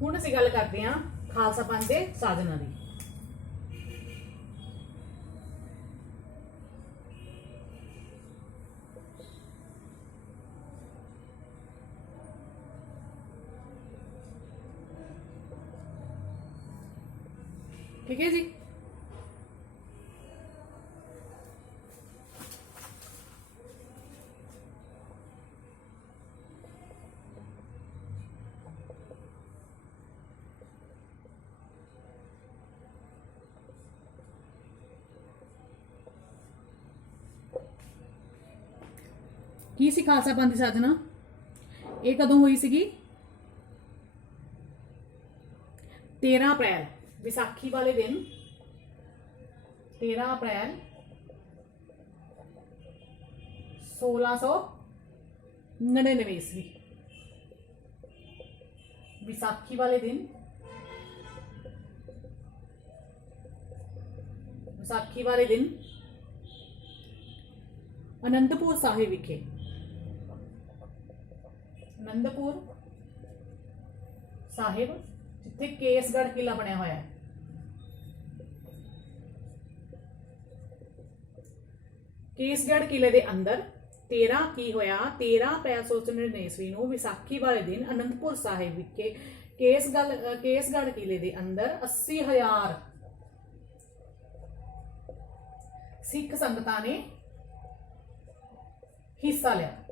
ਹੁਣ ਅਸੀਂ ਗੱਲ ਕਰਦੇ ਹਾਂ ਖਾਲਸਾ ਪੰਥ ਦੇ ਸਾਜਨਾਂ ਦੀ। ठीक है जी। की सी खालसा पंथ दी साजना? ये कदों हुई सी? 13 अप्रैल विसाखी वाले दिन, 13 अप्रैल 1699 ईस्वी, विसाखी वाले दिन, विसाखी वाले दिन अनंतपुर साहिब विखे, अनंतपुर साहिब जिथे केसगढ़ किला बनया होया है, केसगढ़ किले दे अंदर 13 की होया 13 अप्रैल 1699 ईस्वी नूं विसाखी वाले दिन अनंतपुर साहिब विखे केसगढ़ किले दे अंदर 80,000 सिख संगतां ने हिस्सा लिया।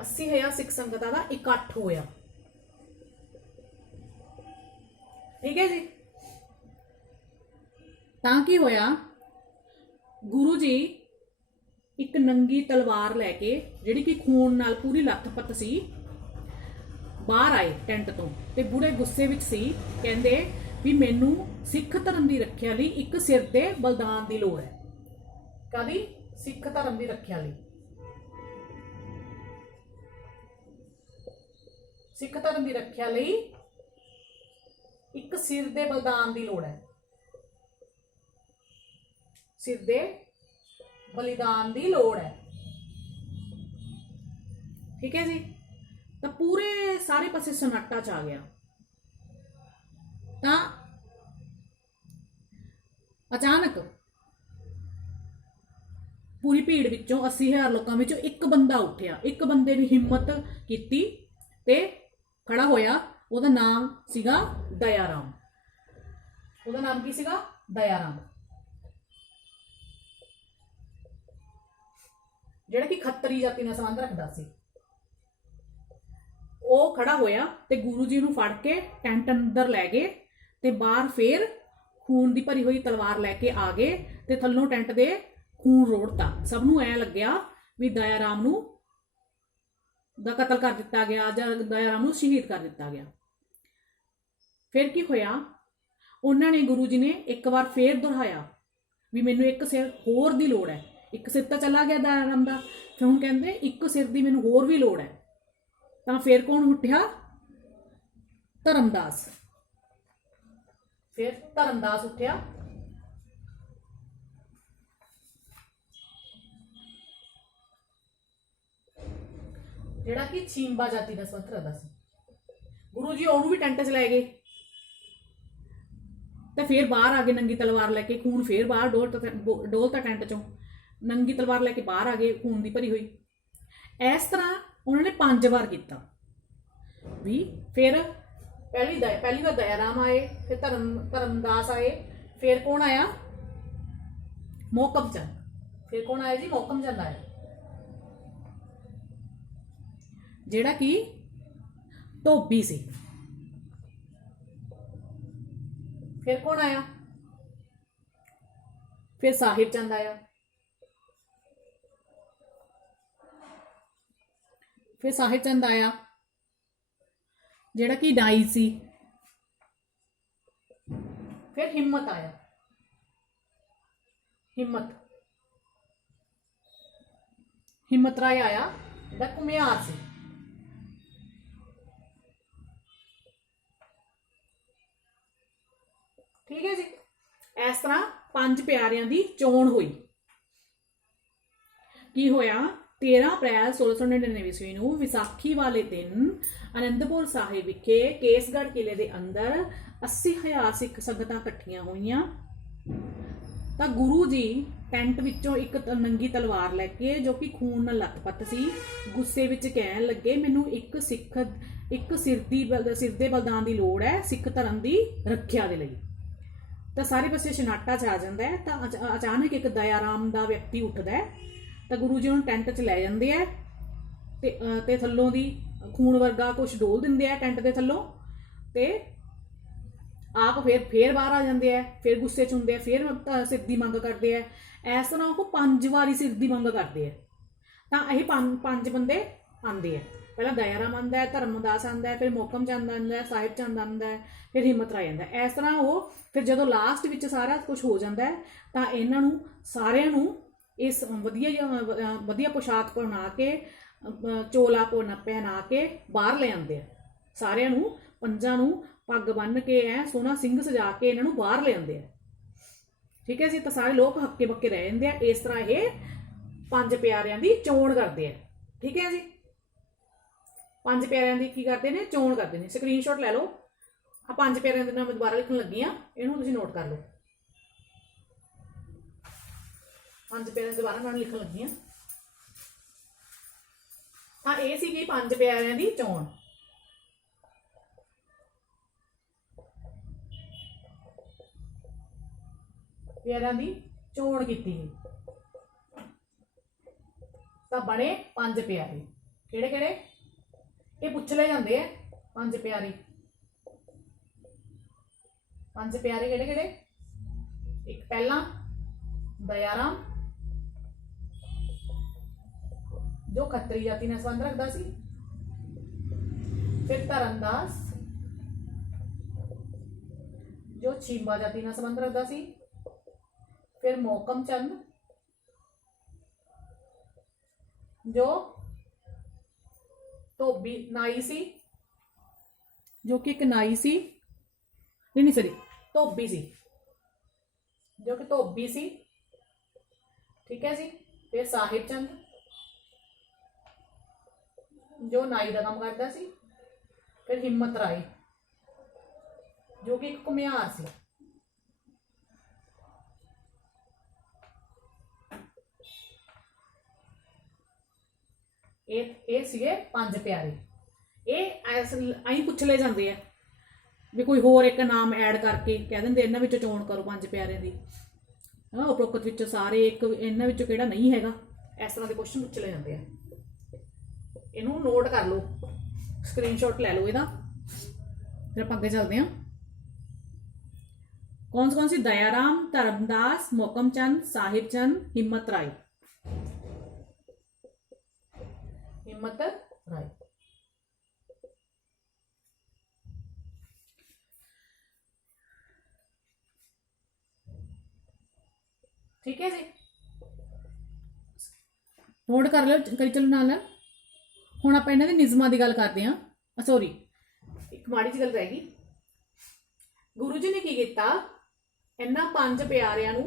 80,000 सिख संगतां दा इकट्ठ होया। ठीक है जी। तां की होया, गुरु जी एक नंगी तलवार लैके जिहड़ी कि खून नाल पूरी लथपथ सी बाहर आए टेंट तो, ते बूढ़े गुस्से विच सी, कहंदे भी मैनू सिख धर्म की रखिया लई एक सिर ते बलिदान की लोड़ है। कदी? सिख धर्म की रखिया लई, सिख धर्म की रखिया लई एक सिर दे बलिदान की लोड़ है, सिर दे बलिदान की लोड़ है। ठीक है जी। तो पूरे सारे पासे सन्नाटा च आ गया। तो अचानक पूरी भीड़ विचों 80,000 लोगों विचों एक बंदा उठिया, एक बंदे ने हिम्मत की ते खड़ा होया। ਉਹਦਾ नाम सीगा दयाराम। ਉਹਦਾ नाम की सीगा? दयाराम, ਜਿਹੜਾ कि खत्तरी जाति ਨਾਲ संबंध रखता सी। ਉਹ खड़ा होया ते गुरु जी ਨੂੰ ਫੜ के टेंट अंदर लै गए ते बाहर फिर खून की भरी हुई तलवार लैके आ गए ते थल्लों टेंट दे खून रोड़ता। सब नूं ऐ लग्या भी दयाराम नूं दा कतल कर दिता गया जां दयाराम नूं शहीद कर दिता गया। फिर की होया, उन्होंने गुरु जी ने एक बार फिर दोहराया भी मैनू एक सिर होर दी लोड़ है। एक सिर तो चला गया दयाराम दा, फिर हुण कहंदे एक सिर दी मैनू होर भी लोड़ है। तो फिर कौन उठिया? धर्मदास। फिर धर्मदास उठिया। जिहड़ा कि छींबा जाति का संबंध रखता सी। गुरु जी उहनूं भी टेंट च लै गए तो फिर बाहर आ गए नंगी तलवार लैके, खून फिर बाहर डोलता टेंट चों, नंगी तलवार लैके बाहर आ गए खून की भरी हुई। इस तरह उन्होंने 5 बार किया भी। फिर पहली बार दयाराम आए, फिर धर्मदास आए, फिर कौन आया? मोहकम चंद। फिर कौन आया जी? मोहकम चंद आया, जिहड़ा कि धोबी सी। फिर कौन आया? फिर साहिब चंद आया, फिर साहिब चंद आया जिहड़ा कि डाई सी। फिर हिम्मत आया, हिम्मत राय आया जिहड़ा घुमियार सी। ठीक है जी। इस तरह 5 प्यारियां दी चोण हुई। की होया 13 ਅਪ੍ਰੈਲ 1699 ਈਸਵੀ ਨੂੰ ਵਿਸਾਖੀ ਵਾਲੇ ਦਿਨ ਅਨੰਦਪੁਰ ਸਾਹਿਬ ਵਿਖੇ ਕੇਸਗੜ੍ਹ ਕਿਲੇ ਦੇ ਅੰਦਰ 80,000 ਸਿੱਖ ਸੰਗਤਾਂ ਇਕੱਠੀਆਂ ਹੋਈਆਂ। ਤਾਂ ਗੁਰੂ ਜੀ ਟੈਂਟ ਵਿੱਚੋਂ ਇੱਕ ਨੰਗੀ ਤਲਵਾਰ ਲੈ ਕੇ, ਜੋ ਕਿ ਖੂਨ ਨਾਲ ਲੱਥਪੱਥ ਸੀ, ਗੁੱਸੇ ਵਿੱਚ ਕਹਿਣ ਲੱਗੇ, ਮੈਨੂੰ ਇੱਕ ਸਿਰ ਦੇ ਬਲਿਦਾਨ ਦੀ ਲੋੜ ਹੈ ਸਿੱਖ ਧਰਮ ਦੀ ਰੱਖਿਆ ਦੇ ਲਈ। ਤਾਂ ਸਾਰੇ ਪਾਸੇ ਸ਼ਨਾਟਾ ਛਾ ਜਾਂਦਾ ਹੈ। ਤਾਂ ਅਚਾਨਕ ਇੱਕ ਦਇਆ ਰਾਮ ਦਾ ਵਿਅਕਤੀ ਉੱਠਦਾ ਹੈ, ਤਾਂ ਗੁਰੂ ਜੀ ਉਹਨੂੰ ਟੈਂਟ 'ਚ ਲੈ ਜਾਂਦੇ ਆ ਤੇ ਥੱਲੋਂ ਦੀ ਖੂਨ ਵਰਗਾ ਕੁਝ ਡੋਲ ਦਿੰਦੇ ਆ ਟੈਂਟ ਦੇ ਥੱਲੋਂ, ਤੇ ਆਪ ਫੇਰ ਬਾਹਰ ਆ ਜਾਂਦੇ ਆ। ਫਿਰ ਗੁੱਸੇ 'ਚ ਹੁੰਦੇ ਆ, ਫਿਰ ਸਿਰ ਦੀ ਮੰਗ ਕਰਦੇ ਆ। ਇਸ ਤਰ੍ਹਾਂ ਉਹ 5 ਵਾਰੀ ਸਿਰ ਦੀ ਮੰਗ ਕਰਦੇ ਆ। ਤਾਂ ਇਹ ਪੰਜ ਬੰਦੇ ਆਉਂਦੇ ਆ। ਪਹਿਲਾਂ ਦਇਆ ਰਾਮ ਆਉਂਦਾ ਹੈ, ਧਰਮਦਾਸ ਆਉਂਦਾ ਹੈ, ਫਿਰ ਮੋਹਕਮ ਚੰਦ ਆਉਂਦਾ ਹੈ, ਸਾਹਿਬ ਚੰਦ ਆਉਂਦਾ ਹੈ, ਫਿਰ ਹਿੰਮਤ ਰਾਏ ਆਉਂਦਾ ਹੈ। ਇਸ ਤਰ੍ਹਾਂ ਉਹ ਫਿਰ ਜਦੋਂ ਲਾਸਟ ਵਿੱਚ ਸਾਰਾ ਕੁਝ ਹੋ ਜਾਂਦਾ ਹੈ, ਤਾਂ ਇਹਨਾਂ ਨੂੰ ਸਾਰਿਆਂ ਨੂੰ ਇਸ ਵਧੀਆ ਪੋਸ਼ਾਕ ਪਹਿਨਾ ਕੇ, ਚੋਲਾ ਪਹਿਨਾ ਕੇ ਬਾਹਰ ਲੈ ਆਉਂਦੇ ਆ। ਸਾਰਿਆਂ ਨੂੰ ਪੰਜਾਂ ਨੂੰ ਪੱਗ ਬੰਨ੍ਹ ਕੇ ਸੋਹਣਾ ਸਿੰਘ ਸਜਾ ਕੇ ਇਹਨਾਂ ਨੂੰ ਬਾਹਰ ਲੈ ਆਉਂਦੇ ਆ। ਠੀਕ ਹੈ ਜੀ। ਤਾਂ ਸਾਰੇ ਲੋਕ ਹੱਕੇ ਬੱਕੇ ਰਹਿ ਜਾਂਦੇ ਆ। ਇਸ ਤਰ੍ਹਾਂ ਇਹ 5 ਪਿਆਰਿਆਂ ਦੀ ਚੋਣ ਕਰਦੇ ਆ। ਠੀਕ ਹੈ ਜੀ। 5 ਪਿਆਰਿਆਂ ਦੀ ਕੀ ਕਰਦੇ ਨੇ? ਚੋਣ ਕਰਦੇ ਨੇ। ਸਕਰੀਨਸ਼ਾਟ ਲੈ ਲਓ। ਆ 5 ਪਿਆਰਿਆਂ ਦੇ ਨਾਮ ਦੁਬਾਰਾ ਲਿਖਣ ਲੱਗੀ ਆ, ਇਹਨੂੰ ਤੁਸੀਂ ਨੋਟ ਕਰ ਲਓ। 5 ਪਿਆਰਿਆਂ ਦੇ ਦੁਬਾਰਾ ਨਾਮ ਲਿਖਣ ਲੱਗੀ ਆ। ਤਾਂ ਇਹ ਸੀਗੀ 5 ਪਿਆਰਿਆਂ ਦੀ ਚੋਣ। ਪਿਆਰਿਆਂ ਦੀ ਚੋਣ ਕੀਤੀ ਗਈ ਤਾਂ ਬਣੇ 5 ਪਿਆਰੇ। ਕਿਹੜੇ ਕਿਹੜੇ? ਇਹ ਪੁੱਛ ਲਏ ਜਾਂਦੇ ਆ 5 ਪਿਆਰੇ। 5 ਪਿਆਰੇ ਕਿਹੜੇ ਕਿਹੜੇ? ਇੱਕ ਪਹਿਲਾਂ ਦਇਆ ਰਾਮ, ਜੋ ਖੱਤਰੀ ਜਾਤੀ ਨਾਲ ਸੰਬੰਧ ਰੱਖਦਾ ਸੀ। ਫਿਰ ਧਰਮਦਾਸ, ਜੋ ਛੀਂਬਾ ਜਾਤੀ ਨਾਲ ਸੰਬੰਧ ਰੱਖਦਾ ਸੀ। ਫਿਰ ਮੋਹਕਮ ਚੰਦ, ਜੋ ਧੋਬੀ ਨਾਈ ਸੀ, ਜੋ ਕਿ ਇੱਕ ਨਾਈ ਸੀ, ਨਹੀਂ ਸਰੀ ਧੋਬੀ ਸੀ, ਜੋ ਕਿ ਧੋਬੀ ਸੀ। ਠੀਕ ਹੈ ਜੀ। ਫਿਰ ਸਾਹਿਬ ਚੰਦ, ਜੋ ਨਾਈ ਦਾ ਕੰਮ ਕਰਦਾ ਸੀ। ਫਿਰ ਹਿੰਮਤ ਰਾਏ, ਜੋ ਕਿ ਇੱਕ ਘੁਮਿਆਰ ਸੀ। ਇਹ ਸੀਗੇ 5 ਪਿਆਰੇ। ਇਹ ਐਂ ਪੁੱਛ ਲਏ ਜਾਂਦੇ ਆ ਵੀ ਕੋਈ ਹੋਰ ਇੱਕ ਨਾਮ ਐਡ ਕਰਕੇ ਕਹਿ ਦਿੰਦੇ ਇਹਨਾਂ ਵਿੱਚੋਂ ਚੋਣ ਕਰੋ 5 ਪਿਆਰਿਆਂ ਦੀ। ਉਪਰੋਕਤ ਵਿੱਚੋਂ ਸਾਰੇ ਇੱਕ ਇਹਨਾਂ ਵਿੱਚੋਂ ਕਿਹੜਾ ਨਹੀਂ ਹੈਗਾ, ਇਸ ਤਰ੍ਹਾਂ ਦੇ ਕੁਐਸਚਨ ਪੁੱਛ ਲਏ ਜਾਂਦੇ ਆ। ਇਹਨੂੰ ਨੋਟ ਕਰ ਲਓ, ਸਕਰੀਨਸ਼ਾਟ ਲੈ ਲਓ ਇਹਦਾ। ਫਿਰ ਆਪਾਂ ਅੱਗੇ ਚੱਲਦੇ ਹਾਂ। कौन सी? दयाराम, धर्मदास, मोहकम चंद, साहिब चंद, हिम्मत राय। हिम्मत राय। ठीक है जी। नोट कर लो, करी चलो नाल। हुण आपां इन्हां दे निज़मां दी गल करदे हां। सॉरी, एक माड़ी जी गल रह गई। गुरु जी ने की कीता? इन्हां 5 प्यारिਆਂ ਨੂੰ,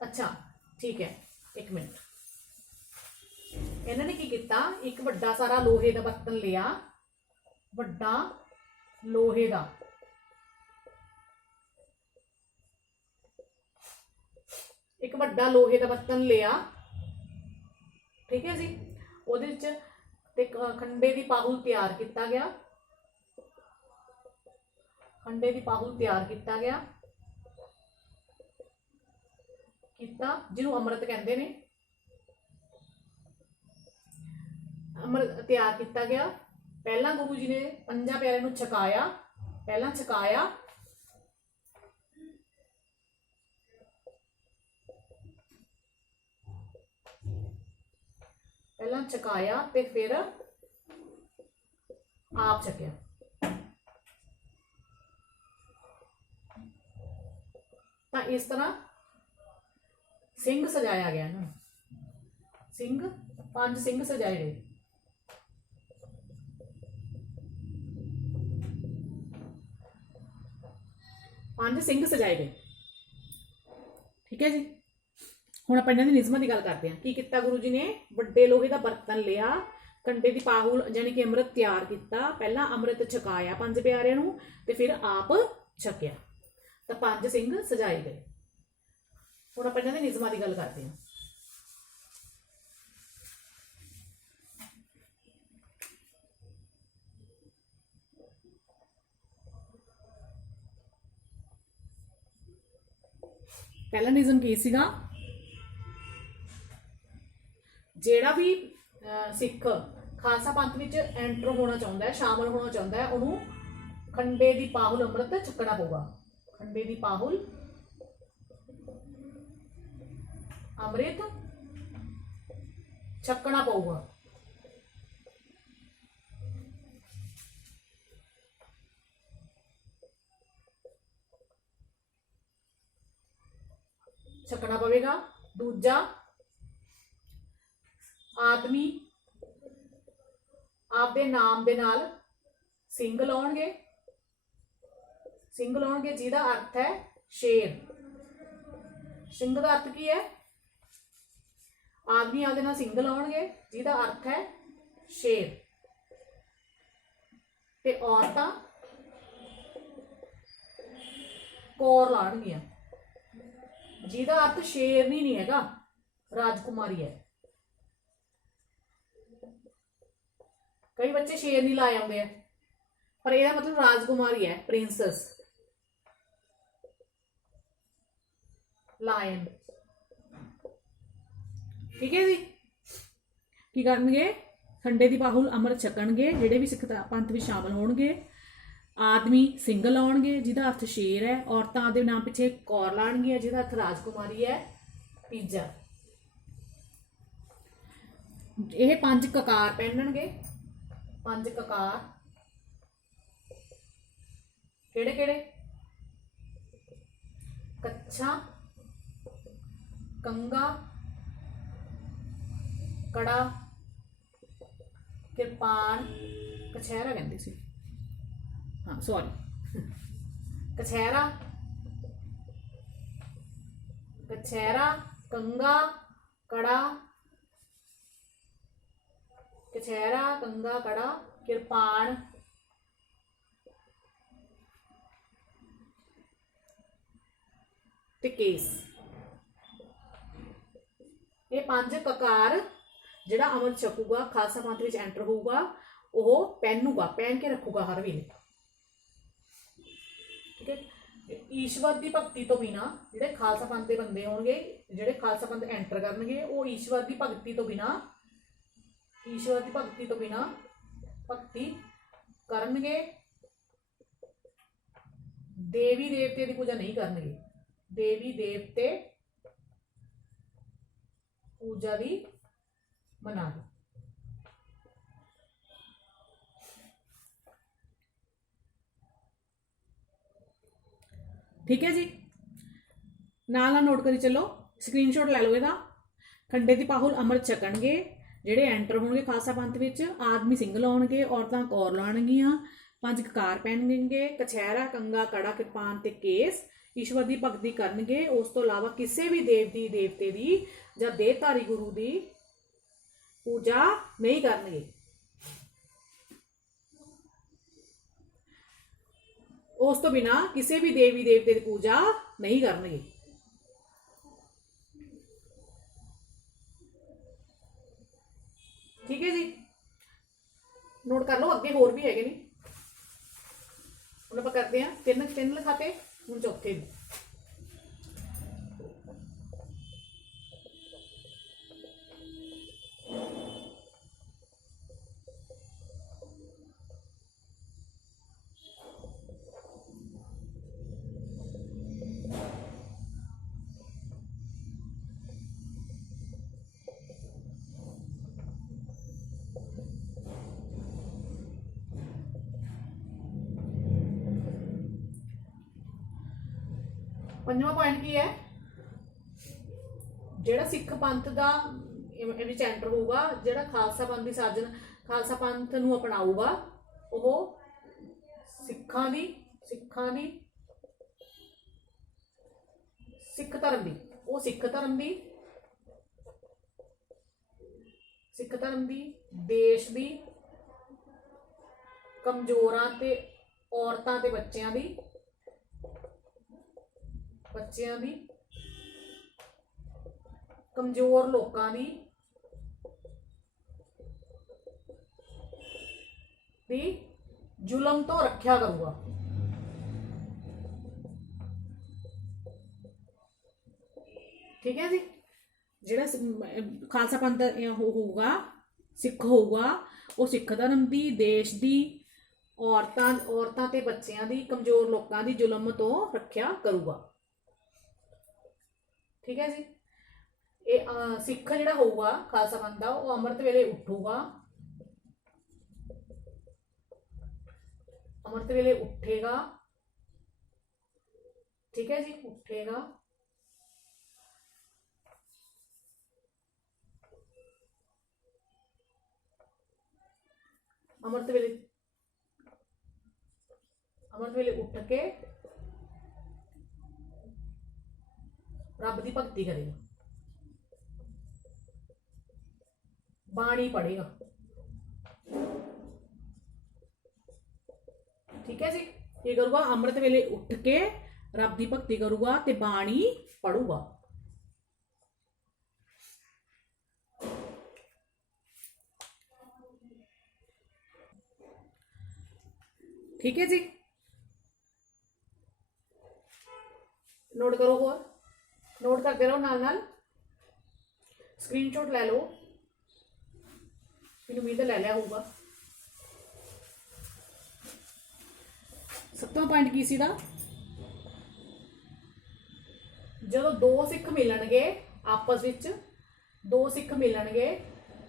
अच्छा ठीक है, एक मिनट। ਇਹਨਾਂ ਨੇ ਕੀ ਕੀਤਾ? ਇੱਕ ਵੱਡਾ ਸਾਰਾ ਲੋਹੇ ਦਾ ਬਰਤਨ ਲਿਆ, ਵੱਡਾ ਲੋਹੇ ਦਾ, ਇੱਕ ਵੱਡਾ ਲੋਹੇ ਦਾ ਬਰਤਨ ਲਿਆ। ਠੀਕ ਹੈ ਜੀ। ਉਹਦੇ ਵਿੱਚ ਤੇ ਖੰਡੇ ਦੀ ਪਾਹੁਲ ਤਿਆਰ ਕੀਤਾ ਗਿਆ। ਖੰਡੇ ਦੀ ਪਾਹੁਲ ਤਿਆਰ ਕੀਤਾ ਗਿਆ, ਜਿਹਨੂੰ ਅੰਮ੍ਰਿਤ ਕਹਿੰਦੇ ਨੇ। ਅੰਮ੍ਰਿਤ ਤਿਆਰ ਕੀਤਾ ਗਿਆ। ਪਹਿਲਾਂ ਗੁਰੂ ਜੀ ਨੇ 5 ਪਿਆਰਿਆਂ ਨੂੰ ਛਕਾਇਆ। ਪਹਿਲਾਂ ਛਕਾਇਆ, ਤੇ ਫਿਰ ਆਪ ਛਕਿਆ। ਤਾਂ ਇਸ ਤਰ੍ਹਾਂ ਸਿੰਘ ਸਜਾਇਆ ਗਿਆ ਨਾ। ਸਿੰਘ 5 ਸਿੰਘ ਸਜਾਏ ਗਏ। ठीक है जी। ਹੁਣ ਆਪਾਂ ਇਹਨਾਂ ਦੇ ਨਿਯਮਾਂ ਦੀ ਗੱਲ ਕਰਦੇ ਹਾਂ। ਕੀ ਕੀਤਾ ਗੁਰੂ ਜੀ ਨੇ? ਵੱਡੇ ਲੋਹੇ ਦਾ ਬਰਤਨ ਲਿਆ, ਕੰਡੇ ਦੀ ਪਾਹੁਲ ਯਾਨੀ ਕਿ ਅੰਮ੍ਰਿਤ ਤਿਆਰ ਕੀਤਾ, ਪਹਿਲਾਂ ਅੰਮ੍ਰਿਤ ਛਕਾਇਆ 5 ਪਿਆਰਿਆਂ ਨੂੰ ਤੇ ਫਿਰ ਆਪ ਛਕਿਆ, ਤਾਂ 5 ਸਿੰਘ ਸਜਾਏ ਗਏ। ਹੁਣ ਆਪਾਂ ਇਹਨਾਂ ਦੇ ਨਿਯਮਾਂ ਦੀ ਗੱਲ ਕਰਦੇ ਹਾਂ। पहला नियम की सीगा, ਜਿਹੜਾ ਵੀ ਸਿੱਖ ਖਾਲਸਾ ਪੰਥ ਵਿੱਚ ਐਂਟਰ ਹੋਣਾ ਚਾਹੁੰਦਾ ਹੈ, ਸ਼ਾਮਲ ਹੋਣਾ ਚਾਹੁੰਦਾ ਹੈ, ਉਹਨੂੰ ਖੰਡੇ ਦੀ ਪਾਹੁਲ ਅੰਮ੍ਰਿਤ ਛਕਣਾ ਪਊਗਾ। ਖੰਡੇ ਦੀ ਪਾਹੁਲ ਅੰਮ੍ਰਿਤ ਛਕਣਾ ਪਊਗਾ। ਛਕਣਾ ਪਵੇਗਾ। ਦੂਜਾ, ਆਦਮੀ ਆਪਦੇ ਨਾਮ ਦੇ ਨਾਲ ਸਿੰਘ ਲਾਉਣਗੇ। ਸਿੰਘ ਲਾਉਣਗੇ ਜਿਹਦਾ ਅਰਥ ਹੈ ਸ਼ੇਰ। ਸਿੰਘ ਦਾ ਅਰਥ ਕੀ ਹੈ? ਆਦਮੀ ਆਪਦੇ ਨਾਲ ਸਿੰਘ ਲਾਉਣਗੇ ਜਿਹਦਾ ਅਰਥ ਹੈ ਸ਼ੇਰ। ਤੇ ਔਰਤਾਂ ਕੌਰ ਲਾਉਣਗੀਆਂ ਜਿਹਦਾ ਅਰਥ ਸ਼ੇਰਨੀ ਨਹੀਂ ਹੈਗਾ, ਰਾਜਕੁਮਾਰੀ ਹੈ। ਕਈ ਬੱਚੇ ਸ਼ੇਰਨੀ ਲਾਏ ਆਉਂਦੇ ਆ, ਪਰ ਇਹਦਾ ਮਤਲਬ ਰਾਜਕੁਮਾਰੀ ਹੈ, ਪ੍ਰਿੰਸੈਸ, ਲਾਇਨ। ਠੀਕ ਹੈ ਜੀ। ਕੀ ਕਰਨਗੇ? ਖੰਡੇ ਦੀ ਪਾਹੁਲ ਅੰਮ੍ਰਿਤ ਛਕਣਗੇ ਜਿਹੜੇ ਵੀ ਸਿੱਖ ਪੰਥ ਵਿੱਚ ਸ਼ਾਮਲ ਹੋਣਗੇ। ਆਦਮੀ ਸਿੰਘ ਲਾਉਣਗੇ ਜਿਹਦਾ ਅਰਥ ਸ਼ੇਰ ਹੈ। ਔਰਤਾਂ ਦੇ ਨਾਮ ਪਿੱਛੇ ਕੌਰ ਲਾਉਣਗੀਆਂ ਜਿਹਦਾ ਅਰਥ ਰਾਜਕੁਮਾਰੀ ਹੈ। ਤੀਜਾ, ਇਹ 5 ਕਕਾਰ ਪਹਿਨਣਗੇ। 5 ਕਕਾਰ ਕਿਹੜੇ ਕਿਹੜੇ? ਕੱਛਾ, ਕੰਗਾ, ਕੜਾ, ਕਿਰਪਾਨ, ਕਛਹਿਰਾ ਕਹਿੰਦੇ ਸੀ, हाँ सॉरी, कछहरा, कछहरा, कंगा, कड़ा, कछहरा, कंगा, कड़ा, किरपान, ते केस। ये 5 ककार ਜਿਹੜਾ ਅਮਰ ਛਕੂਗਾ, ਖਾਲਸਾ ਪੰਥ ਵਿੱਚ ਐਂਟਰ ਹੋਊਗਾ, ਉਹ ਪਹਿਨੂਗਾ, ਪਹਿਨ ਕੇ ਰੱਖੂਗਾ ਹਰ ਵੇਲੇ। ਠੀਕ ਹੈ। ਈਸ਼ਵਰ ਦੀ ਭਗਤੀ ਤੋਂ ਬਿਨਾ ਜਿਹੜੇ ਖਾਲਸਾ ਪੰਥ ਦੇ ਬੰਦੇ ਹੋਣਗੇ, ਜਿਹੜੇ ਖਾਲਸਾ ਪੰਥ ਐਂਟਰ ਕਰਨਗੇ, ਉਹ ਈਸ਼ਵਰ ਦੀ ਭਗਤੀ ਤੋਂ ਬਿਨਾ ਭਗਤੀ ਕਰਨਗੇ। ਦੇਵੀ ਦੇਵਤੇ ਦੀ ਪੂਜਾ ਨਹੀਂ ਕਰਨਗੇ। ਦੇਵੀ ਦੇਵਤੇ ਪੂਜਾ ਦੀ ਮਨਾ। ठीक है जी, नाल नोट करी चलो, स्क्रीनशॉट लै लो ਇਹਦਾ। ਖੰਡੇ ਦੀ ਪਾਹੁਲ ਅੰਮ੍ਰਿਤ ਛਕਣਗੇ ਜਿਹੜੇ ਐਂਟਰ ਹੋਣਗੇ ਖਾਲਸਾ ਪੰਥ ਵਿੱਚ। ਆਦਮੀ ਸਿੰਘ ਲਾਉਣਗੇ, ਔਰਤਾਂ ਕੌਰ ਲਾਉਣਗੀਆਂ, 5 ਕਕਾਰ ਪਹਿਨਣਗੇ, ਕਛਹਿਰਾ, ਕੰਗਾ, ਕੜਾ, ਕਿਰਪਾਨ ਤੇ ਕੇਸ। ਈਸ਼ਵਰ ਦੀ ਭਗਤੀ ਕਰਨਗੇ। ਉਸ ਤੋਂ ਇਲਾਵਾ ਕਿਸੇ ਵੀ ਦੇਵੀ ਦੇਵਤੇ ਦੀ ਜਾਂ ਦੇਹਧਾਰੀ ਗੁਰੂ ਦੀ ਪੂਜਾ ਨਹੀਂ ਕਰਨਗੇ। ਉਸ ਤੋਂ ਬਿਨਾ ਕਿਸੇ ਵੀ ਦੇਵੀ ਦੇਵਤੇ ਦੀ ਪੂਜਾ ਨਹੀਂ ਕਰਨਗੇ। ਠੀਕ ਹੈ ਜੀ, ਨੋਟ ਕਰ ਲਓ। ਅੱਗੇ ਹੋਰ ਵੀ ਹੈਗੇ ਨੇ, ਹੁਣ ਆਪਾਂ ਕਰਦੇ ਹਾਂ। ਤਿੰਨ ਲਿਖਾਤੇ, ਹੁਣ ਚੌਥੇ। पंजवां पॉइंट की है, ਜਿਹੜਾ ਸਿੱਖ ਪੰਥ ਦਾ ਵਿੱਚ ਐਂਟਰ ਹੋਊਗਾ, ਜਿਹੜਾ ਖਾਲਸਾ ਪੰਥ ਦੀ ਸਾਜਨ, ਖਾਲਸਾ ਪੰਥ ਨੂੰ ਅਪਣਾਊਗਾ, ਉਹ ਸਿੱਖ ਧਰਮ ਦੀ सिख धर्म की, देश की, कमजोरां ते औरतां ते बच्चियां दी, कमजोर लोकां दी जुलम तो रखा करूगा। ठीक है जी। ਜਿਹੜਾ ਖਾਲਸਾ ਪੰਥ ਹੋਊਗਾ, ਸਿੱਖ ਹੋਊਗਾ, ਉਹ ਸਿੱਖ ਧਰਮ ਦੀ, ਦੇਸ਼ ਦੀ, ਔਰਤਾਂ ਤੇ ਬੱਚਿਆਂ ਦੀ, ਕਮਜ਼ੋਰ ਲੋਕਾਂ ਦੀ ਜ਼ੁਲਮ ਤੋਂ ਰੱਖਿਆ ਕਰੂਗਾ। ਠੀਕ ਹੈ ਜੀ। ਇਹ ਸਿੱਖ ਜਿਹੜਾ ਹੋਊਗਾ ਖਾਲਸਾ ਪੰਥ ਦਾ, ਉਹ ਅੰਮ੍ਰਿਤ ਵੇਲੇ ਉੱਠੂਗਾ, ਅੰਮ੍ਰਿਤ ਵੇਲੇ ਉੱਠੇਗਾ। ठीक है जी, उठेगा, अमृत वेले उठ के रब की भगती करेगा, बाणी पढ़ेगा। ठीक है जी। ये करूगा, अमृत वेले उठ के रब की भगती करूगा ते बाणी पढ़ूगा। ठीक है जी। नोट करो, और नोट करते रहो, नाल नाल स्क्रीनशॉट ले लो। मैनूं उम्मीद ले लिया होगा। सत्तवां पॉइंट की सीधा, जो दो सिख मिलणगे आपस विच, दो सिख मिलणगे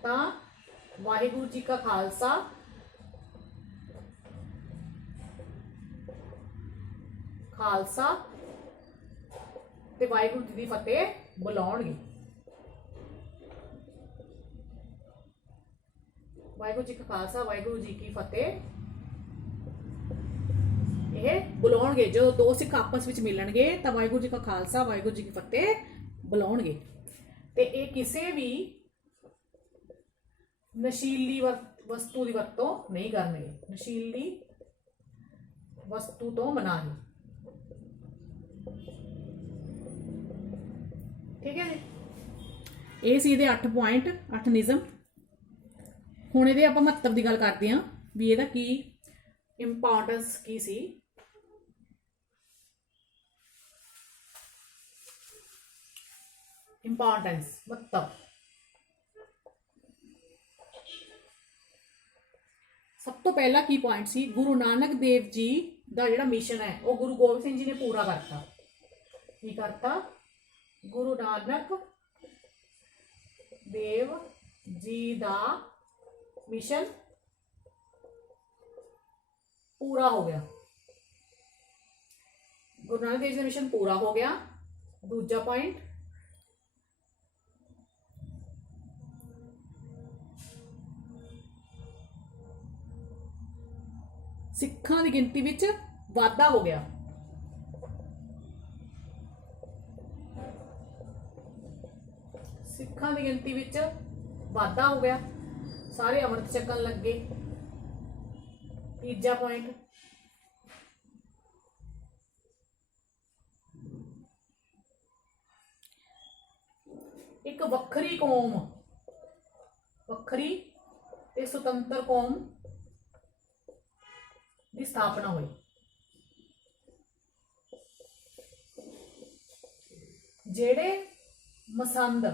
तां वाहिगुरू जी का खालसा खालसा ते वाहिगुरू जी की फतेह बुलाउणगे। वाहिगुरू जी का खालसा, वाहिगुरू जी की फतेह ये बुलाउणगे। जो दो सिख आपस विच मिलणगे तां वाहिगुरू जी का खालसा, वाहिगुरू जी की फतेह बुलाउणगे। ते ये किसी भी नशीली वस्तु की वरतों नहीं करनगे, नशीली वस्तु तो मनाही। ठीक है जी। ये सी इहदे 8 पॉइंट, 8 निज़म। हुण इहदे आपां महत्व की गल करते हैं भी इहदा की इंपॉर्टेंस की सी। इंपॉर्टेंस मतलब सब तो पहला की पॉइंट सी, गुरु नानक देव जी का जिहड़ा मिशन है वो गुरु गोबिंद सिंह जी ने पूरा करता। की करता? गुरु नानक देव जी का मिशन पूरा हो गया। गुरु नानक देव जी का मिशन पूरा हो गया। दूजा पॉइंट, सिखां की गिनती विच वाधा हो गया। सिखां की गिनती विच वाधा हो गया, सारे अमृत छकन लग गए। तीजा पॉइंट, एक वखरी कौम, वखरी ते सुतंत्र कौम की स्थापना हुई। जेड़े मसंद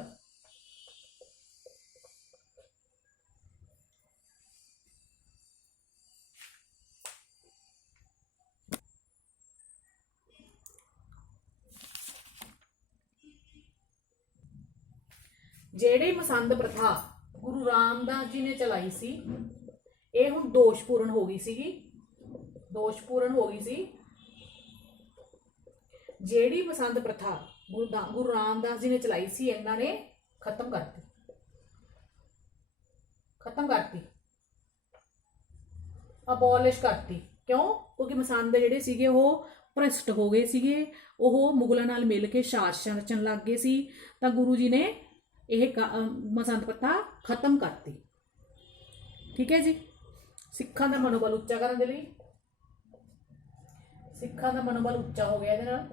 जेड़ी मसंद प्रथा गुरु रामदास जी ने चलाई सी, ये हुण दोषपूर्ण हो गई सी, दोषपूर्ण हो गई सी। जेड़ी मसंद प्रथा गुरु रामदास जी ने चलाई सी, इन्हां ने खत्म करती, खत्म करती, अबॉलिश करती। क्यों? क्योंकि मसंद जिहड़े सीगे वो भ्रष्ट हो गए सीगे, वो मुगलों नाल मिल के शासन रचन लग गए सी। तां गुरु जी ने ਮਸੰਦ ਪ੍ਰਥਾ ਖਤਮ ਕਰਤੀ। ਠੀਕ ਹੈ ਜੀ। ਸਿੱਖਾਂ ਦਾ ਮਨੋਬਲ ਉੱਚਾ ਕਰਨ ਦੇ ਲਈ, ਸਿੱਖਾਂ ਦਾ ਮਨੋਬਲ ਉੱਚਾ ਹੋ ਗਿਆ ਇਹਦੇ ਨਾਲ।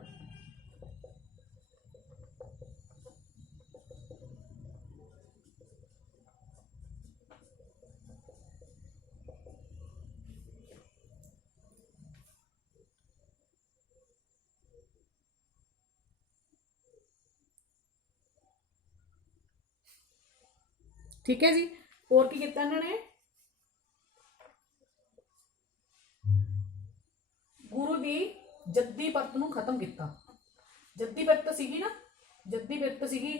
ठीक है जी। और की किया इन्होंने, गुरु की जद्दी परत नूं खत्म किया। जद्दी परत सीगी ना, जद्दी परत सीगी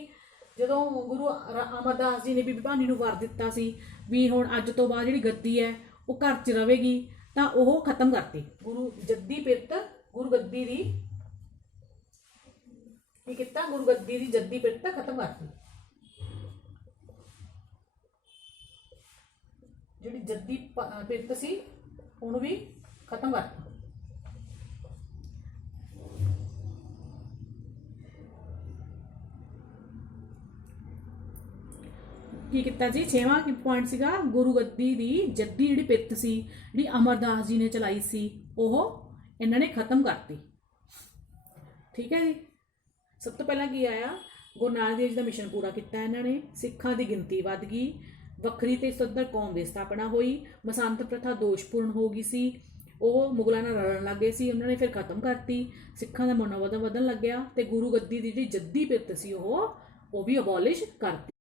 जदों गुरु अमरदास जी ने बीबी भानी नूं वर दिता सी भी हुण अज तो बाद जिहड़ी गद्दी है वो घर च रवेगी, तां ओह खत्म करती। गुरु जद्दी परत, गुरु गद्दी दी की कीता, गुरु गद्दी दी जद्दी परत खत्म करती। जिहड़ी जद्दी पिरत सी उहनूं भी खत्म करता। की कीता जी, 6वां पॉइंट सीगा गुरु गद्दी दी जद्दी जिहड़ी पिरत सी जिहड़ी अमरदास जी ने चलाई सी ओह इन्हां ने खत्म करती। ठीक है जी। सब तो पहला की आया, गुरु नानक देव जी का मिशन पूरा किया इन्हां ने, सिखां की गिनती वध गई, ਵੱਖਰੀ ਤੇ ਸੁਤੰਤਰ ਕੌਮ ਦੀ ਸਥਾਪਨਾ ਹੋਈ, ਮਸੰਤ ਪ੍ਰਥਾ ਦੋਸ਼ਪੂਰਨ ਹੋ ਗਈ ਸੀ, ਉਹ ਮੁਗਲਾਂ ਨਾਲ ਲੜਨ ਲੱਗੇ ਸੀ, ਉਹਨਾਂ ਨੇ ਫਿਰ ਖਤਮ ਕਰਤੀ, ਸਿੱਖਾਂ ਦਾ ਮਨੋਬਲ ਵਧਣ ਲੱਗਿਆ ਤੇ ਗੁਰੂ ਗੱਦੀ ਦੀ ਜਿਹੜੀ ਜੱਦੀ ਪਿਰਤ ਸੀ ਉਹ ਵੀ ਅਬੋਲਿਸ਼ ਕਰਤੀ।